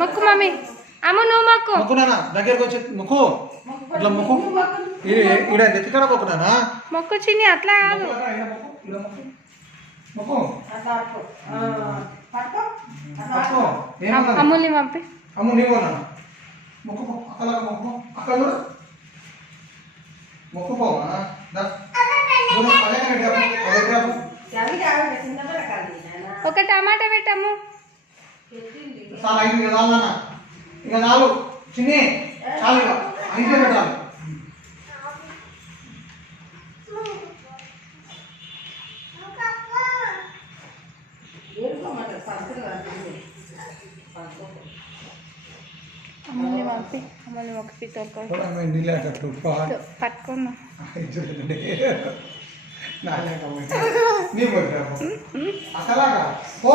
మొక్కు మమ్మీ. అమ్మ నువ్వు మొక్కు. మొక్కు నాన్న. దగ్గరకు వచ్చి మొక్కు. ఇట్లా మొక్కు. ఈడ నెత్తికాడ మొక్కు నాన్న. మొక్కు చిన్ని అట్లా కాదు. అమ్ముల్ని పంపి. అమ్ము నీవు నాన్న. మొక్కు పో అక్కలాగా మొక్కు. అక్కడ చూడు. మొక్కు పో నాన్న. దా. దూరం అదే పెట్టాము అదే పెట్టాము ఒక టమాటా పెట్టమ్ము. చాలా ఐదు చాలు నాన్న ఇక చాలు చిన్ని చాలు ఇక. ఐదే పెట్టాలి. పంపి పట్టుకున్నా. పో.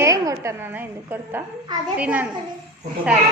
ఏం కొట్టానా ఎందుకు కొడతా? తినండి సరే.